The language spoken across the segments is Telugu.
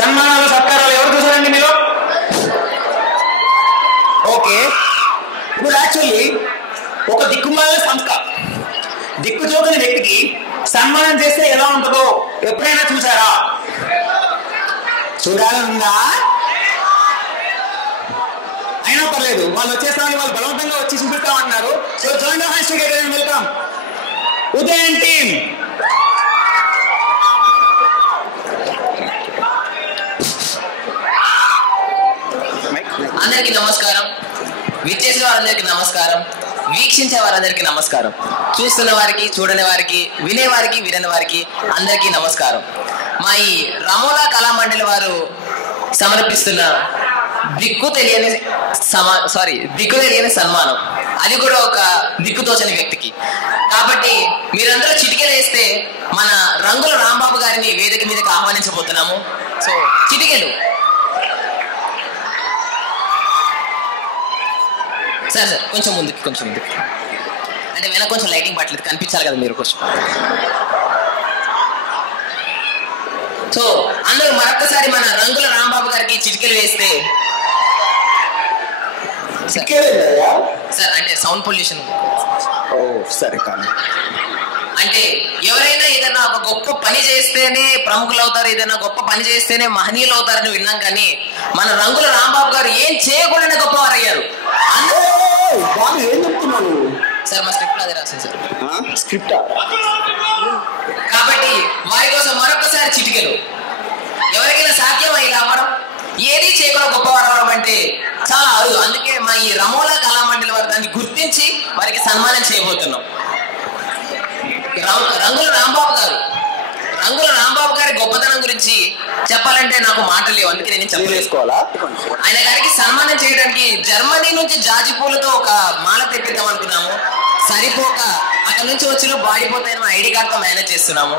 సన్మానాలు సత్కారాలు ఎవరు చూసారండి మీరు? ఓకే, ఇప్పుడు యాక్చువల్లీ ఒక దిక్కుమాల సంస్థ దిక్కుచోకని వ్యక్తికి సన్మానం చేస్తే ఎలా ఉంటుందో ఎప్పుడైనా చూసారా? చూడాలనుందా? అయినా పర్లేదు, వాళ్ళు వచ్చేస్తామని వాళ్ళు బలవంతంగా వచ్చి చూపిస్తామంటున్నారు. So join the hands together and welcome Udayan team. అందరికీ నమస్కారం. విచ్చేసిన వారందరికీ నమస్కారం. వీక్షించే వారందరికీ నమస్కారం. చూస్తున్న వారికి, చూడని వారికి, వినేవారికి, వినని వారికి అందరికీ నమస్కారం. మా ఈ రామోలా కళామండలి వారు సమర్పిస్తున్న దిక్కు తెలియని సన్మానం, అది కూడా ఒక దిక్కుతోచని వ్యక్తికి. కాబట్టి మీరందరూ చిటికెలు వేస్తే మన రంగుల రాంబాబు గారిని వేదిక మీదకి ఆహ్వానించబోతున్నాము. సో చిటికెలు సార్ కొంచెం ముందుకి అంటే వెనక కొంచెం లైటింగ్ పట్టలేదు, కనిపించాలి కదా మీరు కొంచెం. సో అందరూ మరొకసారి మన రంగుల రాంబాబు గారికి చిటికెలు వేస్తే సార్, అంటే సౌండ్ పొల్యూషన్ సరే కానీ అంటే ఎవరైనా ఏదైనా ఒక గొప్ప పని చేస్తేనే ప్రముఖులు అవుతారు, ఏదైనా గొప్ప పని చేస్తేనే మహనీయులు అవుతారని విన్నాం. కానీ మన రంగుల రాంబాబు గారు ఏం చేయకుండానే గొప్పవారు అయ్యారు. సార్ మా స్క్రిప్ట్ అదే రాసింది సార్. స్క్రిప్ట్. కాబట్టి వారి కోసం మరొకసారి చిటికెలు. ఎవరికైనా సాధ్యం ఇలా అవ్వడం, ఏది చేయకుండా గొప్పవారు అవ్వడం అంటే చాలా అరుదు. అందుకే మా ఈ రామోలా కళామండలి వారు దాన్ని గుర్తించి వారికి సన్మానం చేయబోతున్నాం. రంగుల రాంబాబు గారి గొప్పతనం గురించి చెప్పాలంటే నాకు మాటలు లేవు, అందుకే నేను చెప్పలేసుకోవాలా. ఆయన గారికి సన్మానం చేయడానికి జర్మనీ నుంచి జాజి పూలతో ఒక మాల తెప్పిద్దాం అనుకున్నాము. సరిపోక అక్కడ నుంచి వచ్చిన బాడిపోతాయని మా ఐడి కార్డ్తో మేనేజ్ చేస్తున్నాము.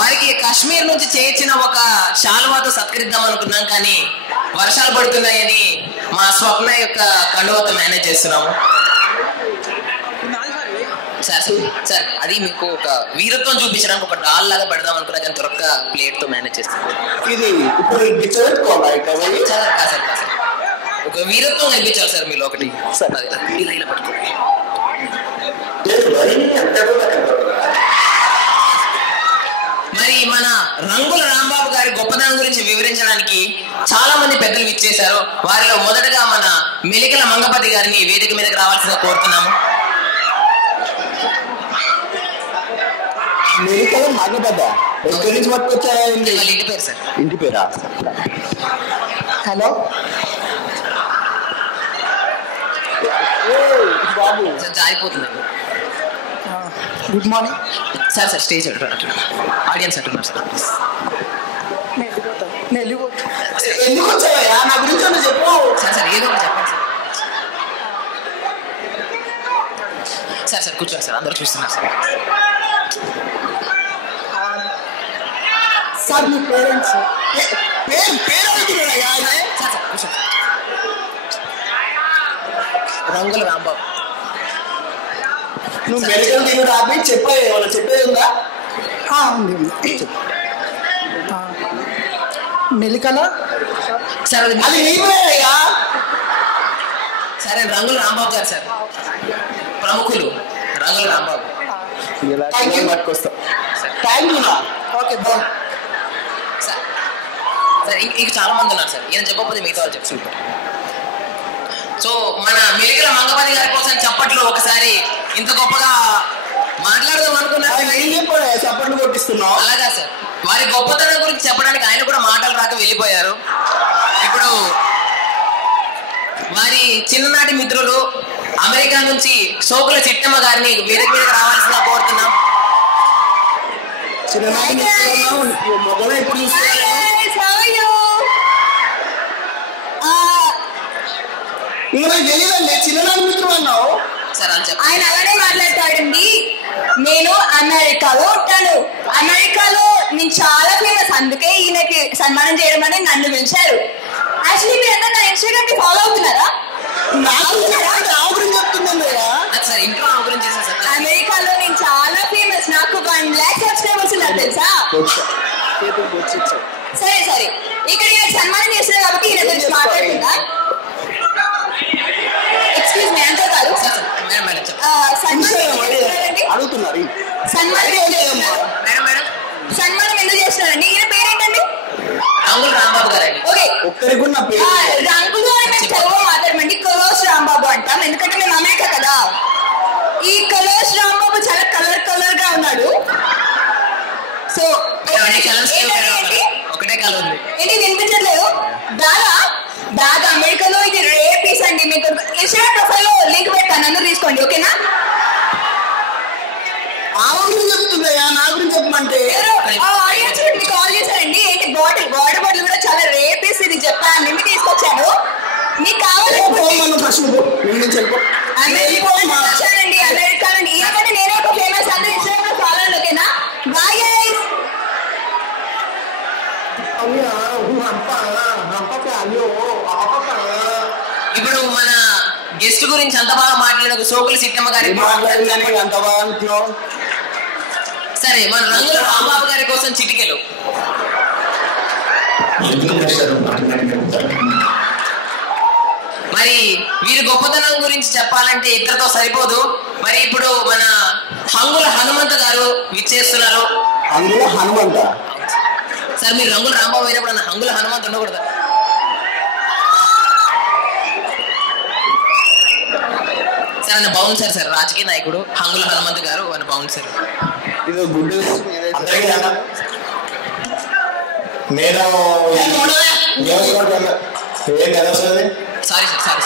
వారికి కాశ్మీర్ నుంచి చేయించిన ఒక శాలువాతో సత్కరిద్దాం అనుకున్నాం, కానీ వర్షాలు పడుతున్నాయని మా స్వప్న యొక్క కండువతో మేనేజ్ చేస్తున్నాము. సార్ అది మీకు ఒక వీరత్వం చూపించడానికి ఒక డాల్ లాగా పెడదాం అనుకున్నా, కానీ త్వరగా ప్లేట్ తో మేనేజ్ చేస్తాం. ఇది ఇప్పుడు సార్ ఒక వీరత్వం కనిపించాలి సార్ మీలో ఒకటి. ఇలా పట్టుకోండి. మరి మన రంగుల రాంబాబు గారి గొప్పతనం గురించి వివరించడానికి చాలా మంది పెద్దలు విచ్చేశారు. వారిలో మొదటగా మన మెలికల మంగపతి గారిని వేదిక మీదకి రావాల్సిందిగా కోరుతున్నాము. మెలికల మంగపతి ఎక్కడి నుంచి పట్టుకొచ్చారా? ఇంటి పేరు సార్. ఇంటి పేరా? హలో బాబు. సార్ జారిపోతుందండి. Good morning sir. Stage audience అంటున్నారు సార్. ఎందుకు వచ్చావయ్యా? నా గురించి చెప్పు సార్. ఏదో ఒకటి చెప్పండి సార్. కూర్చోండి సార్, అందరూ చూస్తున్నారు సార్. సార్ మీ పేరెంట్స్ పేరు సార్ కూర్చోండి. రంగుల రాంబాబు. నువ్వు మెడికల్ టీమ్ రాబి చెప్పేది ఉందా? మెలికల సార్ అది నీవేగా. సరే రంగుల రాంబాబు గారు సార్, ప్రముఖులు రంగుల రాంబాబు. పట్టుకొస్తాం. Thank you. Okay bye sir. ఇంక చాలా మంది ఉన్నారు సార్, ఈయన చెప్పకపోతే మిగతా వాళ్ళు చెప్తుంటారు. సో మన మెలికల మంగపతి గారి కోసం చప్పట్లు ఒకసారి ఇంత గొప్పగా మాట్లాడదాం అనుకున్నారు. చప్పట్లు కొట్టిస్తున్నావు. అలాగా సార్, వారి గొప్పతనం గురించి చెప్పడానికి ఆయన కూడా మాటలు రాక వెళ్ళిపోయారు. ఇప్పుడు వారి చిన్ననాటి మిత్రులు అమెరికా నుంచి సోకుల చిట్టమ్మ గారిని వేదిక మీదకి రావాల్సిందిగా కోరుతున్నాం. చిన్ననాటి మొదలు ఎప్పుడు చూస్తున్నారు? తెలియదండి, చిన్ననాటి మిత్రులు అన్నావు సార్ అని చెప్పి ఆయన అలానే మాట్లాడతాడండి. నేను అమెరికాలో ఉంటాను. అమెరికాలో నేను చాలా ఫేమస్, అందుకే ఈయనకి సన్మానం చేయడం అని నన్ను పిలిచారు. యాక్చువల్లీ మీరు అందరూ నా ఇన్స్టాగ్రామ్ ని ఫాలో అవుతున్నారా? సార్ ఇంట్లో ఆ గురించి అమెరికాలో నేను చాలా ఫేమస్, నాకు 1 lakh సబ్స్క్రైబర్స్ ఉన్నారు తెలుసా? సరే సరే, ఇక్కడ ఈయన సన్మానం చేస్తున్నారు కాబట్టి ఈయన గురించి మాట్లాడుతుందా? ఎక్స్క్యూజ్ మీ అంతా కాదు, అడుగుతున్నారు సన్మానం ఎందుకు చేస్తున్నారండి? ఈయన పేరేంటండి? రంగుల రాంబాబు గారండి. ఓకే, ఒక్కరికి నా పేరు రంగులు అని మేము తెలుగులో మాట్లాడమండి. కలోస్ రాంబాబు అంటాం, ఎందుకంటే మేము అమెరికా కదా. ఈ కలోస్ రాంబాబు చాలా కలర్ గా ఉన్నాడు. సో ఒకటే కలర్ ఉంది. ఏంటి వినిపించట్లేదు? బ్యాగ్ అమెరికాలో ఇది రేర్ పీస్ అండి. మీకు ఇన్స్టాగ్రామ్ ప్రొఫైల్ లో లింక్ పెడతాను, అందరూ తీసుకోండి, ఓకేనా? ఆ గురించి చెప్తుందయ్యా, నా గురించి చెప్పమంటే ఆడియన్స్ మీకు కాల్ చేశారండి. ఏంటి వాటర్ బాటిల్ కూడా చాలా రేర్ పీస్, ఇది చెప్పాను, మేము తీసుకొచ్చాను. మీకు కావాలి వచ్చానండి అమెరికా నుండి. ఎందుకంటే నేనే ఒక ఫేమస్, అందరూ ఇన్స్టాగ్రామ్ లో ఫాలో అండి, ఓకేనా? Bye guys. ఇప్పుడు మన గెస్ట్ గురించి అంత బాగా మాట్లాడిన సోకుల సిట్టమ్మ గారి అంత బాగా. సరే, మన రంగుల రాంబాబు గారి కోసం చిటికెలు. మరి వీరి గొప్పతనం గురించి చెప్పాలంటే ఇద్దరితో సరిపోదు. మరి ఇప్పుడు మన హంగుల హనుమంత గారు విచ్చేస్తున్నారు. హంగుల హనుమంత సార్, మీరు రంగుల రాంబాబు అయినప్పుడు అన్న హంగుల హనుమంత్ ఉండకూడదు. సార్ అన్న బౌన్సర్, సార్ రాజకీయ నాయకుడు హంగుల హనుమంత్ గారు అన్న బౌన్సర్. ఇది గుడ్. నేను సారీ సార్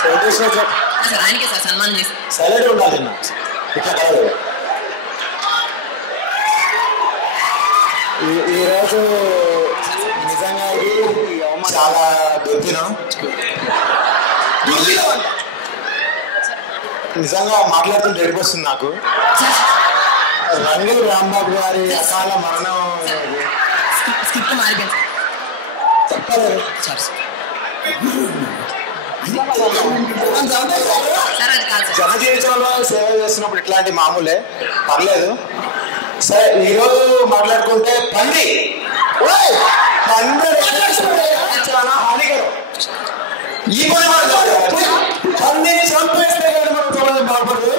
ఆయనకే సార్ సన్మానం చేసి సైలెంట్ ఉండాలి. ఇట్లా కాదు. ఈరోజు నిజంగా చాలా దొరికినాం. నిజంగా మాట్లాడుతుంటే ఏడిపోస్తుంది నాకు. రంగుల రాంబాబు గారి అకాల మరణం స్క్రిప్ట్ మారిపోయింది చెప్పలేదు. జన జీవితంలో సేవ చేస్తున్నప్పుడు ఇట్లాంటి మామూలే, పర్లేదు. సరే, ఈరోజు మాట్లాడుకుంటే పంది చాలా హానికరం. ఈ పని పందిని చంపేస్తే కానీ మనం చూడడం బాగుపడదు.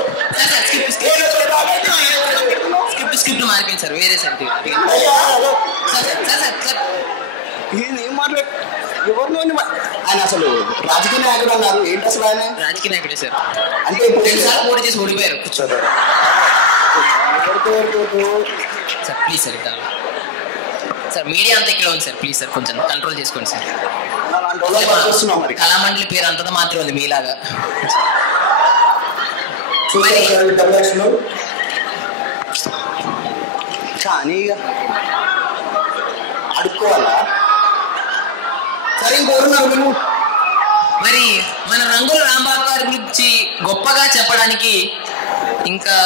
స్క్రిప్ట్ మారిపోయింది సార్, వేరే సార్. ఏం మాట్లాడు ఎవరినో ఆయన అసలు రాజకీయ నాయకుడు అన్నారు. ఏంటి అసలు ఆయన? రాజకీయ నాయకుడే సార్. అంటే ఇప్పుడు సార్ పోటీ చేసి ఓడిపోయారు. సార్ ప్లీజ్ సార్, ఇద్దాం సార్. మీడియా అంతా ఇక్కడ ఉంది సార్, ప్లీజ్ సార్ కొంచెం కంట్రోల్ చేసుకోండి సార్. కళామండలి పేరు అంతటా మాత్రం ఉంది మీలాగా. కానీ అడుక్కోవాలా? సరే, ఇంకోరున్నారు. మరి మన రంగుల రాంబాబు గారి గురించి గొప్పగా చెప్పడానికి ఇంకా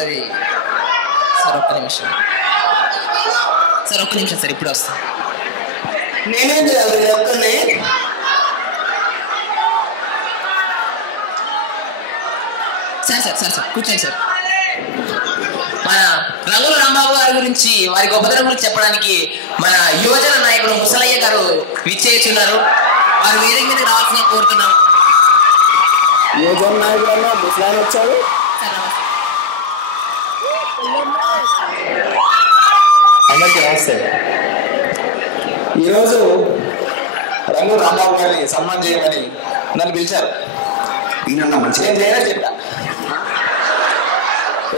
అది సార్ ఒక్క నిమిషం సార్, ఇప్పుడు వస్తా. నేనేం చేయాలి? ఒక్కనే సార్ కూర్చోండి సార్. మన రంగుల రాంబాబు గారి గురించి, వారి గొప్పతనం గురించి చెప్పడానికి మన యువజన నాయకుడు ముసలయ్య గారు విచ్చేస్తున్నారు. వారు వేదిక మీద రావాల్సిన కోరుతున్నాం. యువజన నాయకుడు ముసలాయన వచ్చారు. అందరికీ నమస్తే. ఈరోజు రంగుల రాంబాబు గారిని సన్మానం చేయమని నన్ను పిలిచారు. ఈయన మంచిగా ఏం చేయాలని చెప్పా.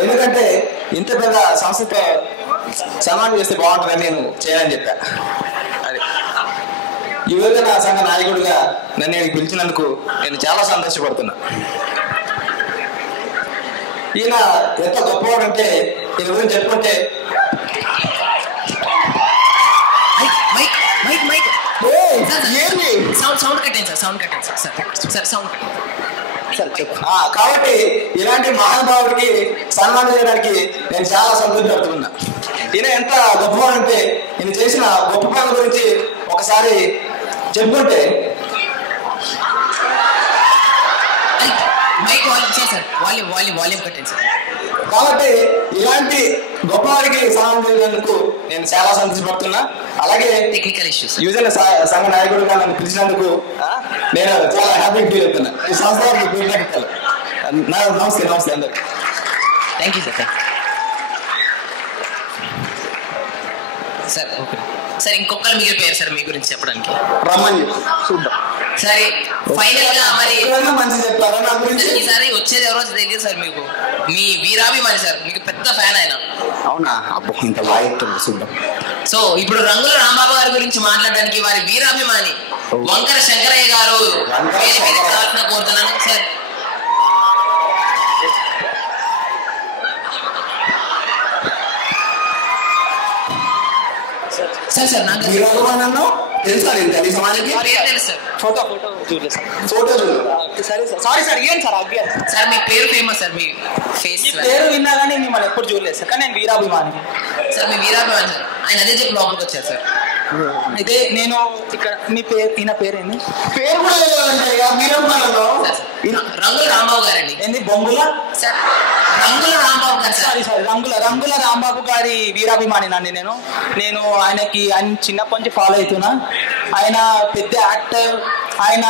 ఎందుకంటే ఇంత పెద్ద సంస్థతో సన్మానం చేస్తే బాగుంటుందని నేను చేయాలని చెప్పా. అది యువజన సంఘ నాయకుడిగా నన్ను నేను పిలిచినందుకు నేను చాలా సంతోషపడుతున్నా. ఈయన ఎంత గొప్పవాడంటే ఈయన గురించి చెప్పుకుంటే కాబట్టి ఇలాంటి మహానుభావుడికి సన్మానం చేయడానికి నేను చాలా సంతోషపడుతున్నా. ఈయన ఎంత గొప్పవాడంటే ఈయన చేసిన గొప్ప పనుల గురించి ఒకసారి చెప్పుకుంటే వాల్యూమ్ కట్టండి సార్. కాబట్టి ఇలాంటి గొప్పవారికి సహాయం చేసినందుకు నేను చాలా సంతోషపడుతున్నా. అలాగే టెక్నికల్ ఇష్యూస్ యువజన సంఘ నాయకుడిగా నన్ను పిలిచినందుకు నేను చాలా హ్యాపీ ఫీల్ అవుతున్నా. ఈ సంస్థ నమస్తే నమస్తే అందరు. Thank you sir. Sir okay sir, ఇంకొకరు మిగిలిపోయారు సార్ మీ గురించి చెప్పడానికి. రమ్మని చూద్దాం. సరే ఫైనల్ గా మరి మంచిగా చెప్తారా నా గురించి? ఈసారి వచ్చేది ఎవరో తెలియదు సార్ మీకు. మీ వీరాభిమాని సార్, మీకు పెద్ద ఫ్యాన్ ఆయన. అవునా? అబ్బో ఇంత వాయిస్తుంది చూద్దాం. సో ఇప్పుడు రంగుల రాంబాబు గారి గురించి మాట్లాడడానికి వారి వీరాభిమాని వంకర శంకరయ్య గారు వేరే వేరే కావాల్సిన కోరుతున్నాను సార్. సార్ సార్ నాకు తెలుసా? నేను తెలియ సమాజానికి పేరు తెలుసు సార్. ఫోటో చూడలేదు సార్. ఫోటో చూడు. సరే సార్, సారీ సార్, ఏం సార్ అభ్యాస్ సార్ మీ పేరు ఫేమస్ సార్, మీ ఫేస్ మీ పేరు విన్నా కానీ మిమ్మల్ని ఎప్పుడు చూడలేదు సార్, కానీ నేను వీరాభిమాని సార్. మీ వీరాభిమాని సార్, ఆయన అదే చెప్పి లోపలికి వచ్చారు సార్. అయితే నేను ఇక్కడ మీ పేరు, ఈయన పేరేంది? పేరు కూడా వీరాభిమానంలో రంగుల రాంబాబు గారండి. ఏంది బొంగుల? సార్ రంగుల రాంబాబు గారు సార్. సారీ సారీ, రంగుల రాంబాబు గారి వీరాభిమానినండి నేను ఆయనకి ఆయన చిన్నప్పటి నుంచి ఫాలో అవుతున్నా. ఆయన పెద్ద యాక్టర్. ఆయన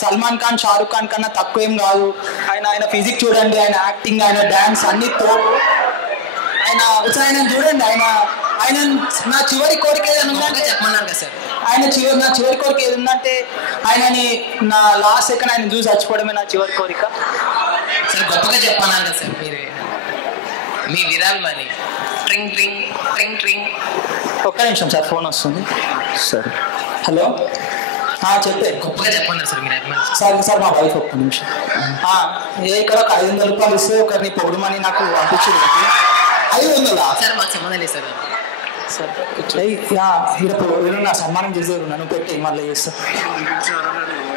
సల్మాన్ ఖాన్, షారూక్ ఖాన్ కన్నా తక్కువ ఏం కాదు. ఆయన ఫిజిక్ చూడండి, ఆయన యాక్టింగ్, ఆయన డాన్స్ అన్ని తోడు. ఆయన చూడండి, ఆయన నా చివరి కోరిక ఏదైనా ఉందంటే చెప్పమన్నారు కదా సార్. నా చివరి కోరిక ఏది ఉందంటే ఆయనని నా లాస్ట్ సెకండ్ ఆయన చూసి చచ్చిపోవడమే నా చివరి కోరిక సార్. గొప్పగా చెప్పమన్నారు కదా సార్ మీరు. మీ వీరాభిమాని ట్రింగ్ ట్రింగ్ ట్రింగ్ ట్రింగ్. ఒక్క నిమిషం సార్, ఫోన్ వస్తుంది. సరే, హలో చెప్పే. గొప్పగా చెప్పమన్నారు సార్ మీరు అభిమాని. సార్ మా వైఫ్ ఒక్క నిమిషం. ఇక్కడ ఒక 500 రూపాయలు ఇస్తే ఒకరిని పొగడమని నాకు పంపించింది. 500 సార్ మాకు సంబంధం లేదు సార్. ఇక్కడ నా సన్మానం చేసేది నన్ను పెట్టి మళ్ళీ చేస్తా.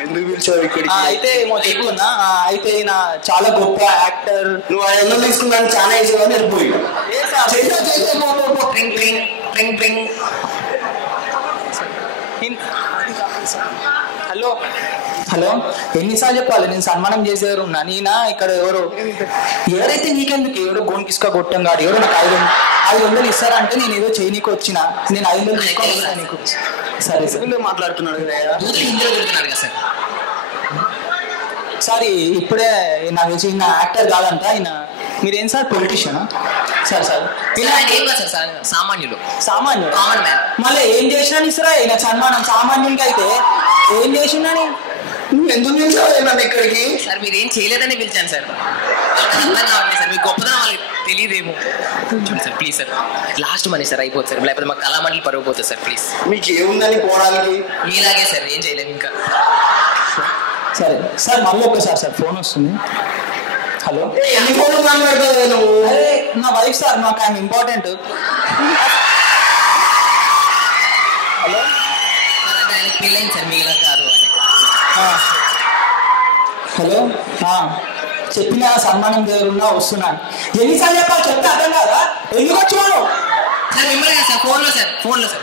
ఎందుకు పిలిచావు ఇక్కడికి? అయితే చెప్పుకున్నా. అయితే ఈయన చాలా గొప్ప యాక్టర్. నువ్వు 500 తీసుకున్నాను చాలా వేసావు అని వెళ్ళిపోయి. ట్రింగ్ ట్రింగ్ ట్రింగ్ ట్రింగ్. హలో ఎన్నిసార్లు చెప్పాలి? నేను సన్మానం చేసేవారు ఉన్నా. నేనా ఇక్కడ ఎవరైతే నీకెందుకు ఎవరో గోన్ కిసుక కొట్టం కాదు. ఎవరో నాకు 500 ఇస్తారంటే నేను ఏదో చేయనీకి వచ్చిన. నేను 500 తీసుకోవాలి నీకు. సరే సార్, మాట్లాడుతున్నాడు హిందీలో దొరుకుతున్నాడు కదా సార్. సార్ ఇప్పుడే నాకు తెలిసి ఈయన యాక్టర్ కాదంట. మీరేం సార్ పొలిటీషియనా? సార్ ఆయన ఏం కాదు సార్, సామాన్యులు. సామాన్యుడు, కామన్ మ్యాన్. మళ్ళీ ఏం చేసినా ఇస్తారా ఈయన సన్మానం? సామాన్యునికి అయితే ఏం చేసిందని? నువ్వు ఎందుకు పిలిచావు నన్ను ఇక్కడికి? సార్ మీరు ఏం చేయలేదని పిలిచాను సార్. అర్థం కావట్లేదు సార్, మీ గొప్పదనం వాళ్ళకి తెలియదేమో. Sir please sir, last money sir అయిపోతుంది సార్, లేకపోతే మా కళామండలి పరుగు పోతుంది సార్. ప్లీజ్. మీకు ఏముందని పోవడానికి? మీలాగే సార్, ఏం చేయలేము ఇంకా. సరే సార్, మళ్ళీ ఒక్కసారి సార్ ఫోన్ వస్తుంది. హలో, ఎన్ని ఫోన్లు మాట్లాడుతావు నువ్వు? అరే నా వైఫ్ సార్, మాకు ఆయన ఇంపార్టెంట్. హలో సార్ అంటే ఆయనకి పెళ్ళైంది సార్, మీలా కాదు ఆయన. హలో చెప్పిన సన్మానం దేవుడున్నా వస్తున్నాను. ఎన్నిసార్లు చెప్పాలి? చెప్తే అర్థం కాదా? ఎందుకు వచ్చాను? సార్ మిమ్మల్ని సార్ ఫోన్లో సార్ ఫోన్ సార్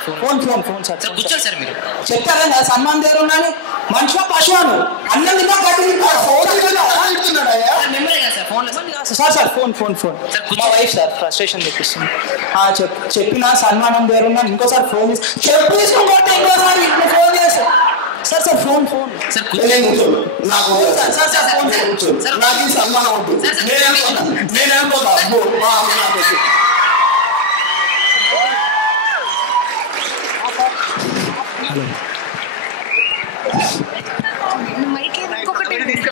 సార్ కూర్చోండి సార్. మీరు చెప్తే అర్థం కదా? సన్మానం దేవుడున్నాను. మనిషిలో పశువును అన్నం తిన్నా గడ్డి తింటాడు. మిమ్మల్ని కదా సార్ ఫోన్లో సార్ ఫోన్ మా వైఫ్ సార్ ఫ్రస్ట్రేషన్ తెప్పిస్తుంది. చెప్పిన సన్మానం దేవుడున్నాను. ఇంకోసారి ఫోన్ చెప్పు తీసుకుని కొడితే ఇంకోసారి ఫోన్ చేస్తా. సార్ ఫోన్ సార్ నాకు నాకు ఈ సన్మానం ఉంటుంది. నేనేం పోతా.